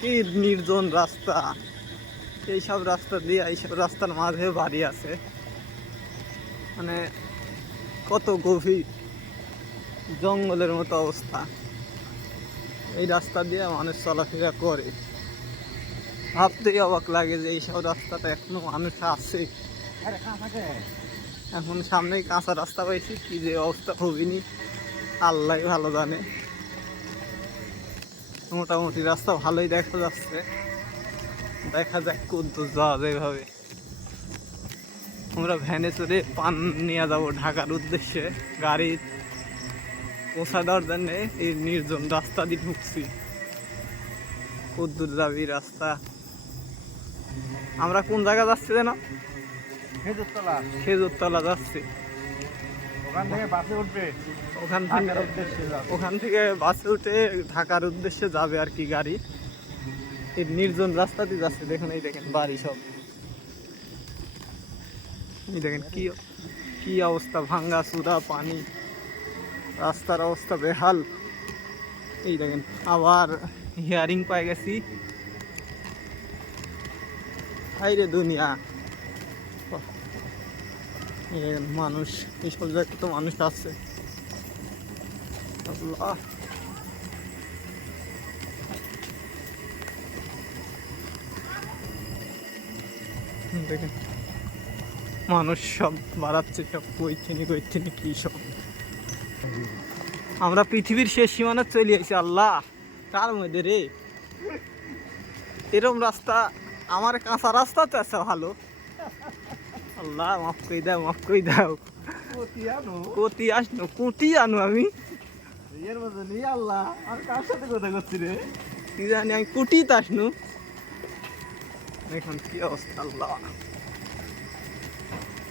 কি নির্জন রাস্তা। এইসব রাস্তা দিয়ে এইসব রাস্তার মাঝে বাড়ি আছে, মানে কত গভীর জঙ্গলের মতো অবস্থা। এই রাস্তা দিয়ে মানুষ চলাফেরা করে, ভাবতেই অবাক লাগে যে এইসব রাস্তাটা এখনো মানুষ আছে। এখন সামনেই কাঁচা রাস্তা পাইছি, কি যে অবস্থা হবিনি আল্লাহ ভালো জানে। মোটামুটি রাস্তা ভালোই দেখা যাচ্ছে, দেখা যাক কদ্দূর যাওয়া যায় এভাবে। আমরা ভ্যানে চড়ে পান নিয়ে যাবো ঢাকার উদ্দেশ্যে, গাড়ি পৌঁছা দেওয়ার জন্যে এই নির্জন রাস্তা দিয়ে ঢুকছি। কদ্দূর যাবি রাস্তা। আমরা কোন জায়গা যাচ্ছি যেন? খেজুরতলা যাচ্ছি। ওখান থেকে বাসে উঠে ঢাকার উদ্দেশ্যে যাবে আর কি গাড়ি। এই নির্জন রাস্তাতে যাচ্ছে, দেখুন এই দেখেন বাড়ি সব, এই দেখেন কি কি অবস্থা, ভাঙ্গা চূড়া পানি, রাস্তার অবস্থা বেহাল। এই দেখেন আবার হিয়ারিং পাই গেছি, হাইরে দুনিয়া। মানুষ এইসব জায়গায় তো মানুষ আছে। আল্লাহ, দেখেন মানুষ সব বাড়াচ্ছে, সব কইথিনি কি সব। আমরা পৃথিবীর শেষ সীমানা চলে আসি। আল্লাহ, কার মধ্যে রে এরকম রাস্তা? আমার কাঁচা রাস্তা তো আছে ভালো। আল্লাহ মাফ করে দাও, মাফ করে দাও। কতি আসনো, কুটি আনো আমি এর মধ্যে নেই। আল্লাহ, আর কার সাথে কথা করছি রে? কি জানি, আমি কুটিতে আসনু। এখন কি অবস্থা আল্লাহ।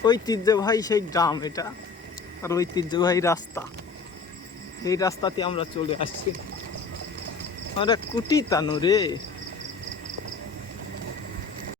ঐতিহ্যবাহী সেই গ্রাম এটা, আর ঐতিহ্যবাহী রাস্তা। এই রাস্তাতে আমরা চলে আসছি। আমরা কুটি তানু রে।